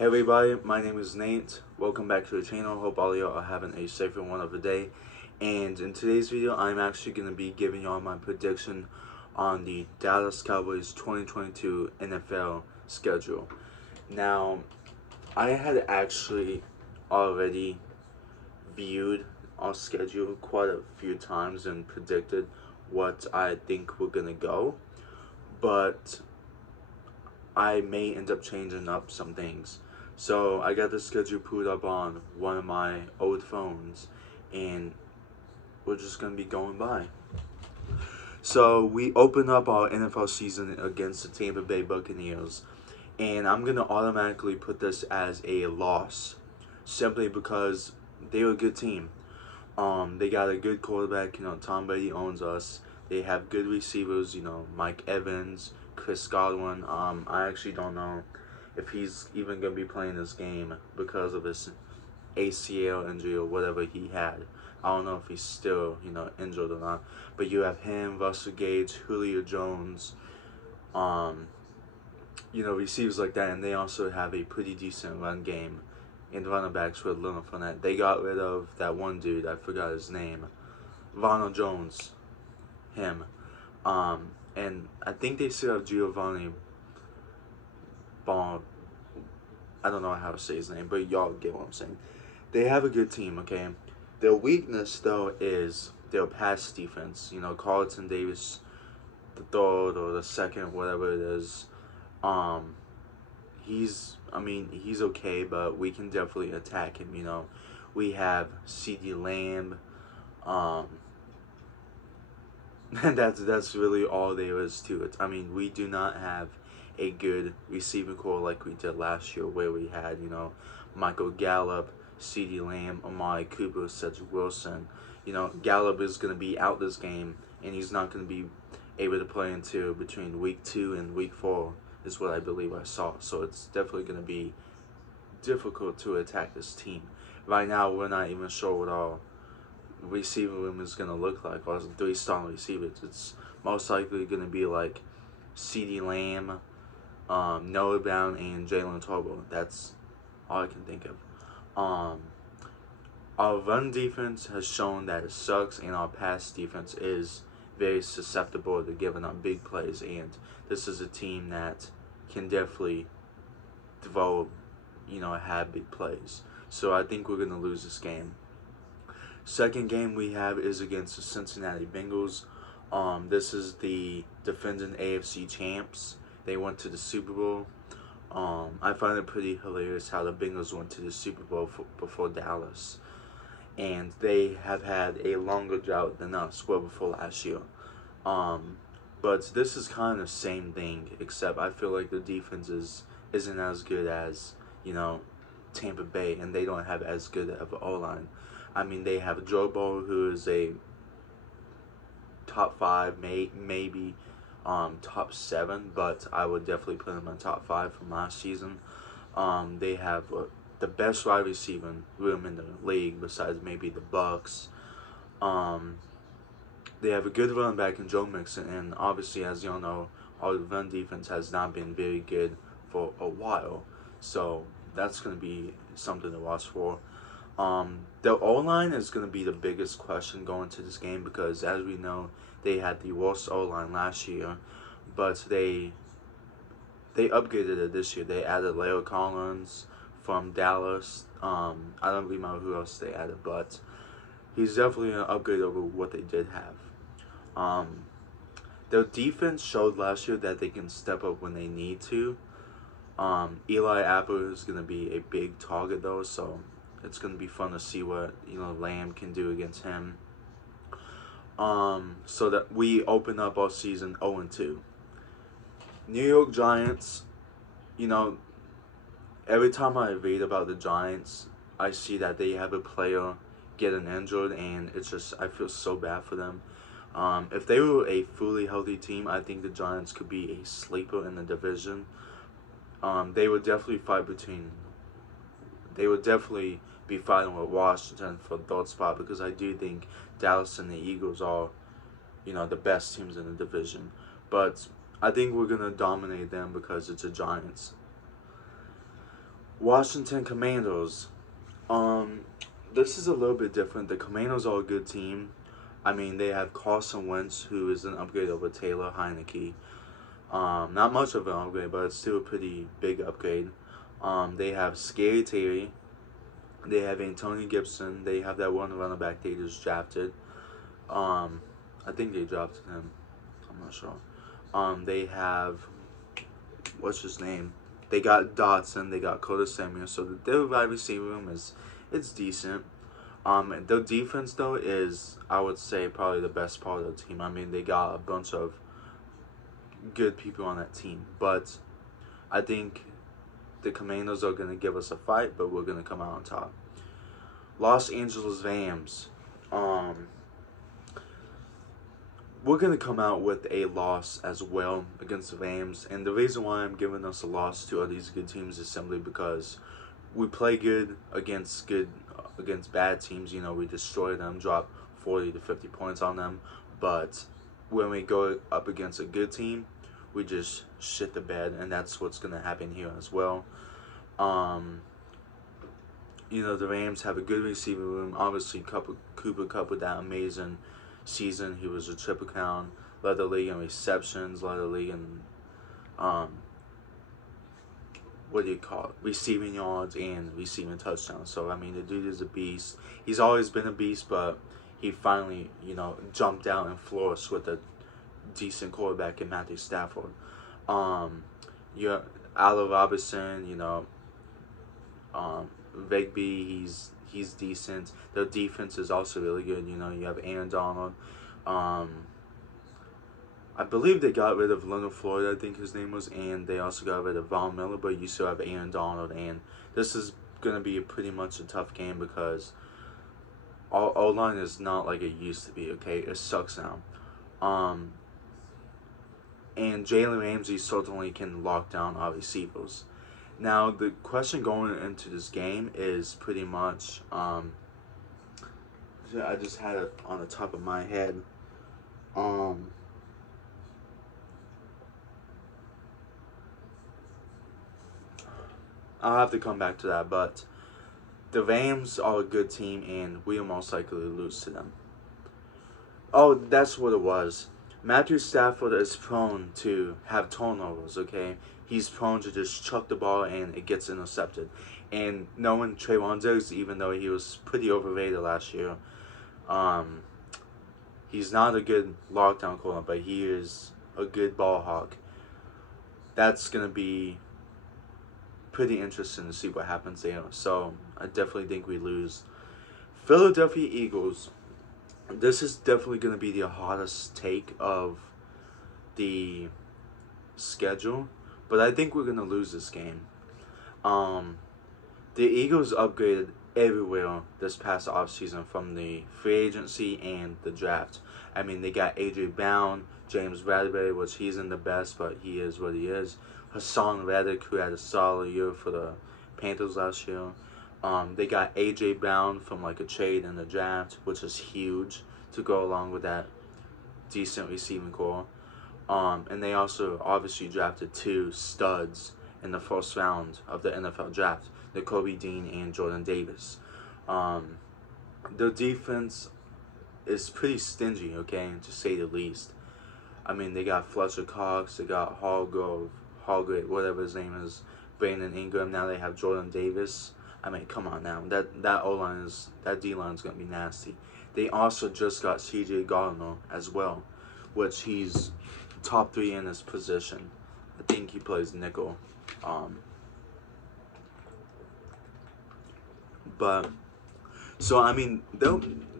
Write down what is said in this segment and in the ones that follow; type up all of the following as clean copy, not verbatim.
Hey everybody, my name is Nate. Welcome back to the channel. Hope all of y'all are having a safer one of the day. And in today's video, I'm actually going to be giving y'all my prediction on the Dallas Cowboys 2022 NFL schedule. Now, I had actually already viewed our schedule quite a few times and predicted what I think we're going to go. But I may end up changing up some things. So I got the schedule pulled up on one of my old phones, and we're just gonna be going by. So we open up our NFL season against the Tampa Bay Buccaneers, and I'm gonna automatically put this as a loss, simply because they're a good team. They got a good quarterback. Tom Brady owns us. They have good receivers. Mike Evans, Chris Godwin. I actually don't know if he's even gonna be playing this game because of his ACL injury or whatever he had. I don't know if he's still injured or not. But you have him, Russell Gage, Julio Jones. Receivers like that, and they also have a pretty decent run game. And running backs with Leonard Fournette. They got rid of that one dude, I forgot his name. Ronald Jones. Him. And I think they still have Giovanni Bond. I don't know how to say his name, but y'all get what I'm saying. They have a good team, okay? Their weakness, though, is their pass defense. Carlton Davis, the third or the second, whatever it is. He's okay, but we can definitely attack him. We have CD Lamb. And that's really all there is to it. We do not have a good receiving core like we did last year, where we had Michael Gallup, CD Lamb, Amari Cooper, Cedric Wilson. Gallup is going to be out this game, and he's not going to be able to play until between week 2 and week 4 is what I believe I saw. So it's definitely going to be difficult to attack this team. Right now, we're not even sure what our receiver room is going to look like, or 3-star receivers. It's most likely going to be like CD Lamb, Noah Brown, and Jalen Tolbert. That's all I can think of. Our run defense has shown that it sucks, and our pass defense is very susceptible to giving up big plays, and this is a team that can definitely develop, have big plays. So I think we're going to lose this game. Second game we have is against the Cincinnati Bengals. This is the defending AFC champs. They went to the Super Bowl. I find it pretty hilarious how the Bengals went to the Super Bowl before Dallas. And they have had a longer drought than us, well before last year. But this is kind of the same thing, except I feel like the defense isn't as good as, Tampa Bay, and they don't have as good of an O-line. They have Joe Burrow, who is a top 5, maybe top 7, but I would definitely put him in top 5 from last season. They have the best wide receiving room in the league, besides maybe the Bucks. They have a good running back in Joe Mixon, and obviously, as y'all know, our run defense has not been very good for a while, so that's going to be something to watch for. The O-line is going to be the biggest question going to this game, because as we know, they had the worst O-line last year, but they upgraded it this year. They added Leo Collins from Dallas. I don't remember who else they added, but he's definitely an upgrade over what they did have. Their defense showed last year that they can step up when they need to. Eli Apple is going to be a big target, though, so it's going to be fun to see what Lamb can do against him. So that we open up our season 0-2. New York Giants, every time I read about the Giants, I see that they have a player getting injured, and it's just, I feel so bad for them. If they were a fully healthy team, I think the Giants could be a sleeper in the division. They would definitely be fighting with Washington for the third spot, because I do think Dallas and the Eagles are, the best teams in the division. But I think we're going to dominate them because it's the Giants. Washington Commandos. Um, this is a little bit different. The Commandos are a good team. I mean, they have Carson Wentz, who is an upgrade over Taylor Heineke. Not much of an upgrade, but it's still a pretty big upgrade. They have Scary Terry. They have Antonio Gibson. They have that one running back they just drafted. I think they drafted him. I'm not sure. They have, what's his name? They got Dotson. They got Curtis Samuel. So their wide receiver room it's decent. Their defense though is, I would say, probably the best part of the team. I mean, they got a bunch of good people on that team, but I think the Commandos are gonna give us a fight, but we're gonna come out on top. Los Angeles Rams. We're going to come out with a loss as well against the Rams. And the reason why I'm giving us a loss to all these good teams is simply because we play good against bad teams. You know, we destroy them, drop 40 to 50 points on them. But when we go up against a good team, we just shit the bed. And that's what's going to happen here as well. You know, the Rams have a good receiver room. Obviously, Cooper Kupp with that amazing season. He was a triple crown, led the league in receptions, led the league in receiving yards and receiving touchdowns. So I mean, the dude is a beast. He's always been a beast, but he finally, you know, jumped out and flourished with a decent quarterback in Matthew Stafford. Yeah, Allen Robinson, you know, Rigby, he's decent. Their defense is also really good. You know, you have Aaron Donald. I believe they got rid of Leonard Floyd, I think his name was, and they also got rid of Von Miller, but you still have Aaron Donald, and this is going to be pretty much a tough game because our O-line is not like it used to be, okay? It sucks now. And Jalen Ramsey certainly can lock down our receivers. Now, the question going into this game is pretty much, I just had it on the top of my head. I'll have to come back to that, but the Rams are a good team, and we'll most likely lose to them. Oh, that's what it was. Matthew Stafford is prone to have turnovers, okay? He's prone to just chuck the ball and it gets intercepted. And knowing Trayvon Diggs, even though he was pretty overrated last year, he's not a good lockdown corner, but he is a good ball hawk. That's going to be pretty interesting to see what happens there. So I definitely think we lose. Philadelphia Eagles. This is definitely going to be the hottest take of the schedule, but I think we're going to lose this game. The Eagles upgraded everywhere this past offseason from the free agency and the draft. I mean, they got A.J. Brown, James Bradbury, which he isn't the best, but he is what he is. Hassan Reddick, who had a solid year for the Panthers last year. They got A.J. Brown from like a trade in the draft, which is huge to go along with that decent receiving core. And they also obviously drafted 2 studs in the first round of the NFL draft, Kobe Dean and Jordan Davis. Their defense is pretty stingy, okay, to say the least. I mean, they got Fletcher Cox, they got Hallgrave, whatever his name is, Brandon Ingram. Now they have Jordan Davis. I mean, come on now. That O-line that D-line is going to be nasty. They also just got C.J. Gardner as well, which he's top 3 in his position. I think he plays nickel. But, so, I mean,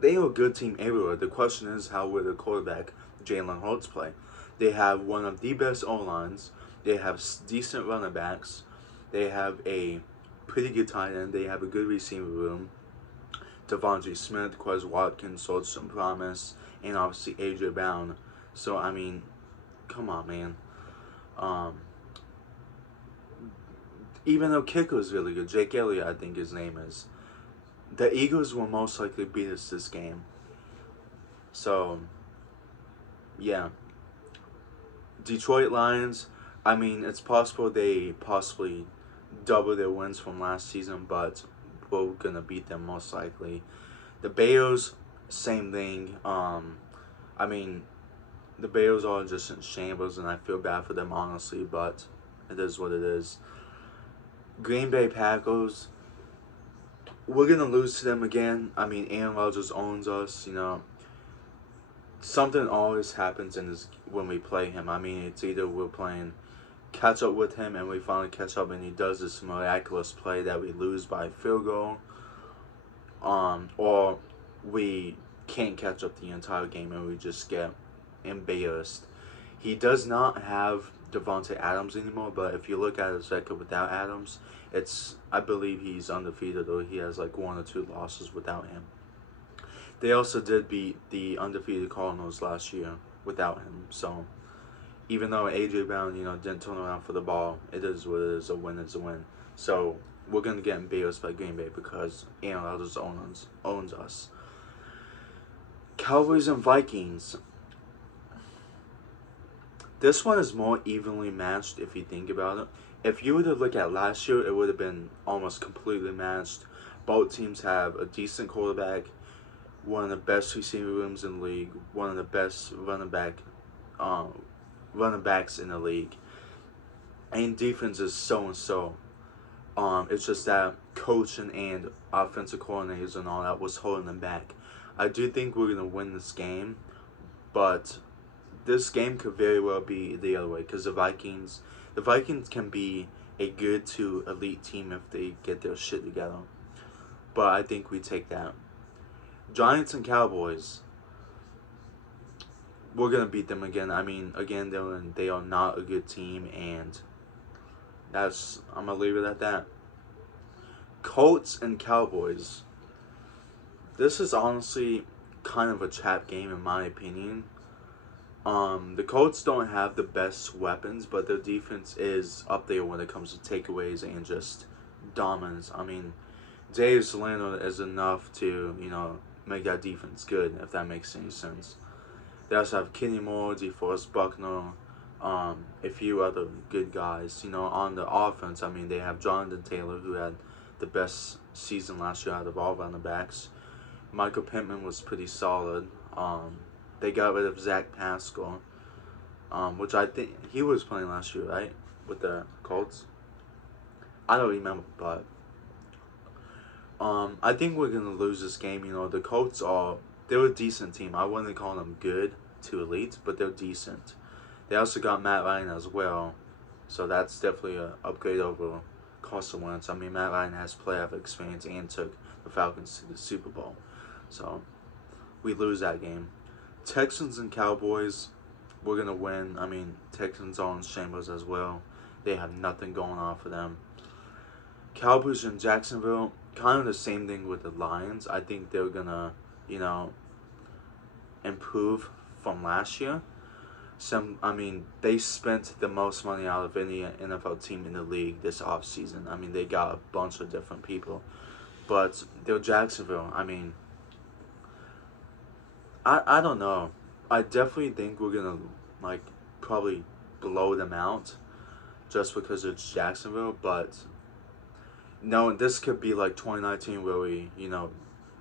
they are a good team everywhere. The question is, how will the quarterback, Jalen Hurts, play? They have one of the best O-lines. They have decent running backs. They have a pretty good tight end. They have a good receiver room. Devontae Smith, Quez Watkins showed some promise, and obviously A.J. Brown. So, I mean, come on, man. Even though kicker is really good, Jake Elliott, I think his name is, the Eagles will most likely beat us this game. So, yeah. Detroit Lions, I mean, it's possible they possibly double their wins from last season, but we're gonna beat them most likely. The Bears, same thing. I mean, the Bears are just in shambles, and I feel bad for them honestly, but it is what it is. Green Bay Packers, we're gonna lose to them again. I mean, Aaron Rodgers owns us. Something always happens in this when we play him. I mean, it's either we're playing catch up with him and we finally catch up and he does this miraculous play that we lose by field goal, or we can't catch up the entire game and we just get embarrassed. He does not have Devontae Adams anymore, but if you look at his record without Adams, I believe he's undefeated, or he has like 1 or 2 losses without him. They also did beat the undefeated Cardinals last year without him. So even though A.J. Brown, didn't turn around for the ball, it is what it is. A win is a win. So we're going to get embarrassed by Green Bay because Aaron Rodgers owns us. Cowboys and Vikings. This one is more evenly matched if you think about it. If you were to look at last year, it would have been almost completely matched. Both teams have a decent quarterback, one of the best receiving rooms in the league, one of the best running backs in the league, and defense is so and so. It's just that coaching and offensive coordinators and all that was holding them back. I do think we're gonna win this game, but this game could very well be the other way because the Vikings can be a good to elite team if they get their shit together. But I think we take that. Giants and Cowboys. We're gonna beat them again. I mean, again, they are not a good team, and I'm gonna leave it at that. Colts and Cowboys. This is honestly kind of a trap game in my opinion. The Colts don't have the best weapons, but their defense is up there when it comes to takeaways and just dominance. I mean, Darius Leonard is enough to, make that defense good, if that makes any sense. They also have Kenny Moore, DeForest Buckner, a few other good guys. On the offense, I mean, they have Jonathan Taylor, who had the best season last year out of all running backs. Michael Pittman was pretty solid. They got rid of Zach Pascal, which I think he was playing last year, right, with the Colts. I don't remember, but I think we're gonna lose this game. The Colts they're a decent team. I wouldn't call them good to elite, but they're decent. They also got Matt Ryan as well, so that's definitely an upgrade over Carson Wentz. I mean, Matt Ryan has playoff experience and took the Falcons to the Super Bowl, so we lose that game. Texans and Cowboys, we're gonna win. I mean, Texans are in shambles as well. They have nothing going on for them. Cowboys and Jacksonville, kind of the same thing with the Lions. I think they're gonna, improve from last year. They spent the most money out of any NFL team in the league this offseason. I mean, they got a bunch of different people. But they're Jacksonville. I mean, I don't know. I definitely think we're going to, probably blow them out just because it's Jacksonville. But, no, this could be like 2019 where we,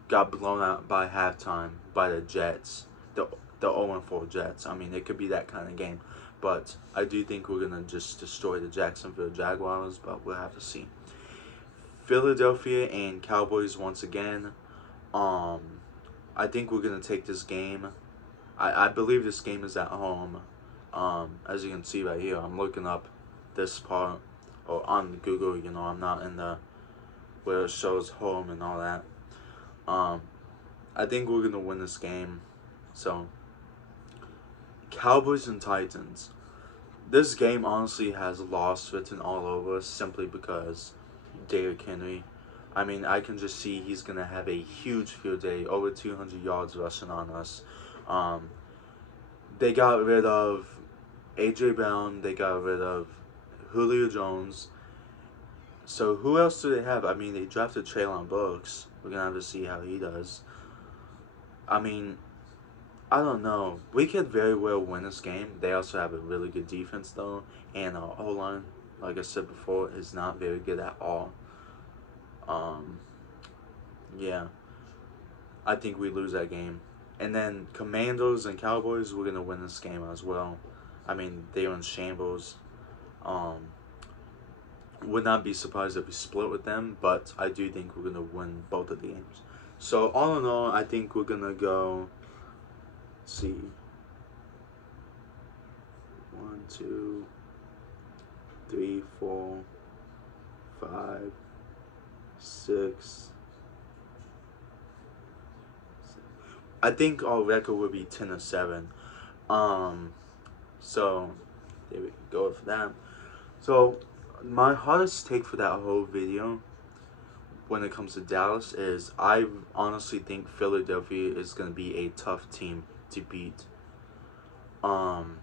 got blown out by halftime by the Jets. The 0-4 Jets. I mean, it could be that kind of game. But I do think we're going to just destroy the Jacksonville Jaguars, but we'll have to see. Philadelphia and Cowboys once again. I think we're going to take this game. I believe this game is at home. As you can see right here, I'm looking up this part on Google. I'm not in the where it shows home and all that. I think we're going to win this game. So, Cowboys and Titans. This game honestly has loss written all over us simply because Derrick Henry. I mean, I can just see he's going to have a huge field day, over 200 yards rushing on us. They got rid of A.J. Brown. They got rid of Julio Jones. So, who else do they have? I mean, they drafted Treylon Burks. We're going to have to see how he does. I mean, I don't know. We could very well win this game. They also have a really good defense, though, and a O-line. like I said before, is not very good at all. Um, yeah, I think we lose that game. And then Commandos and Cowboys, we're gonna win this game as well. I mean, they are in shambles. Um, would not be surprised if we split with them, but I do think we're gonna win both of the games. So all in all, I think we're gonna go. Let's see, 1, 2, 3, 4, 5, 6. I think our record would be 10-7. So there we go for that. So my hottest take for that whole video, when it comes to Dallas, is I honestly think Philadelphia is going to be a tough team to beat. On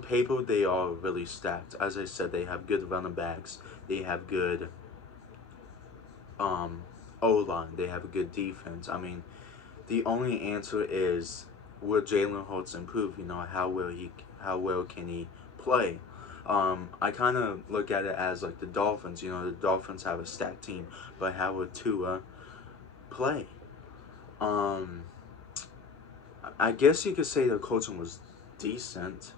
paper, they are really stacked. As I said, they have good running backs. They have good O-line. They have a good defense. I mean, the only answer is, will Jalen Hurts improve? How well can he play? I kind of look at it as like the Dolphins. The Dolphins have a stacked team, but how would Tua play? I guess you could say the coaching was decent.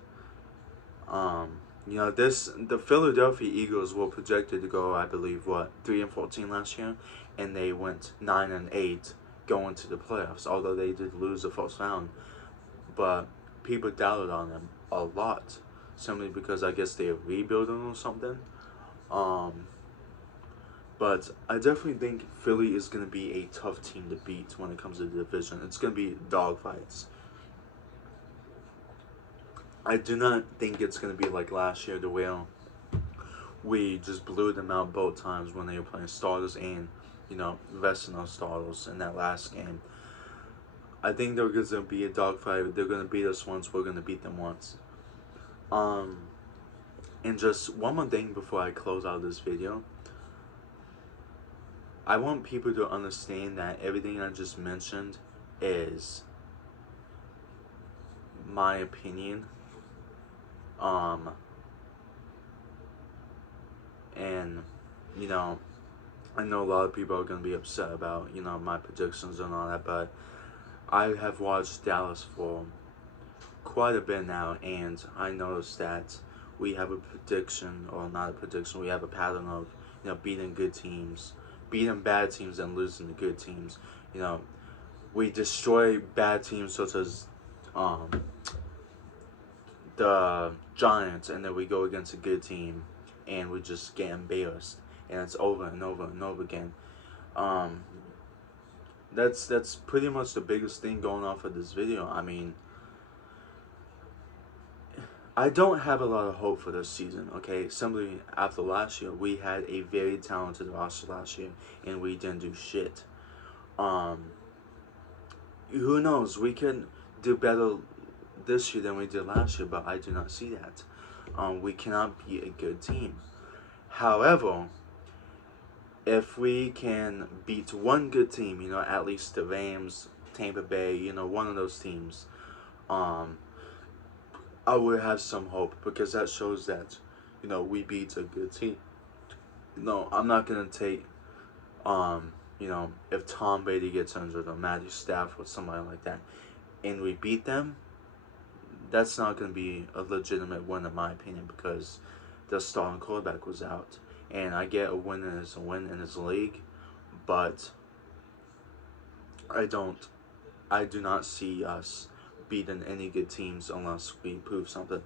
The Philadelphia Eagles were projected to go, I believe, 3-14 last year, and they went 9-8 going to the playoffs. Although they did lose the first round, but people doubted on them a lot, simply because I guess they're rebuilding or something. But I definitely think Philly is going to be a tough team to beat when it comes to the division. It's going to be dogfights. I do not think it's going to be like last year, the way we just blew them out both times when they were playing starters and, resting on starters in that last game. I think they're going to be a dogfight. They're going to beat us once. We're going to beat them once. And just one more thing before I close out this video. I want people to understand that everything I just mentioned is my opinion. And, I know a lot of people are going to be upset about, my predictions and all that, but I have watched Dallas for quite a bit now, and I noticed that we have a prediction, or not a prediction, we have a pattern of, beating good teams, beating bad teams, and losing to good teams. We destroy bad teams such as the Giants, and then we go against a good team, and we just get embarrassed, and it's over and over and over again. That's pretty much the biggest thing going on for this video. I mean, I don't have a lot of hope for this season, okay? Simply after last year, we had a very talented roster last year, and we didn't do shit. Who knows? We can do better this year than we did last year, but I do not see that. We cannot be a good team. However, if we can beat one good team, at least the Rams, Tampa Bay, one of those teams, I would have some hope, because that shows that, we beat a good team. I'm not gonna take, if Tom Brady gets injured or Matthew Stafford or somebody like that, and we beat them, that's not gonna be a legitimate win in my opinion, because the starting quarterback was out. And I get a win is a win in this league, but I do not see us beating any good teams unless we prove something.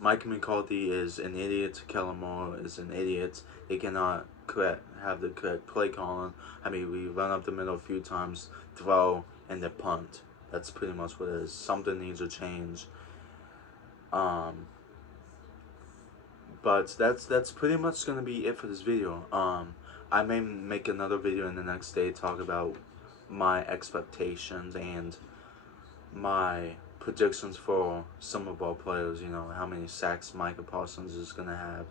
Mike McCarthy is an idiot. Kellen Moore is an idiot. They cannot have the correct play calling. I mean, we run up the middle a few times, throw, and then punt. That's pretty much what it is. Something needs to change. But that's pretty much gonna be it for this video. I may make another video in the next day, talk about my expectations and my predictions for some of our players. How many sacks Micah Parsons is gonna have,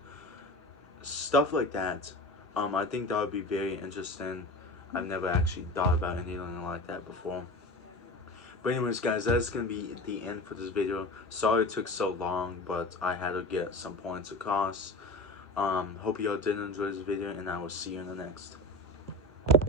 stuff like that. I think that would be very interesting. I've never actually thought about anything like that before. But anyways, guys, that's gonna be the end for this video. Sorry it took so long, but I had to get some points across. Hope y'all did enjoy this video, and I will see you in the next.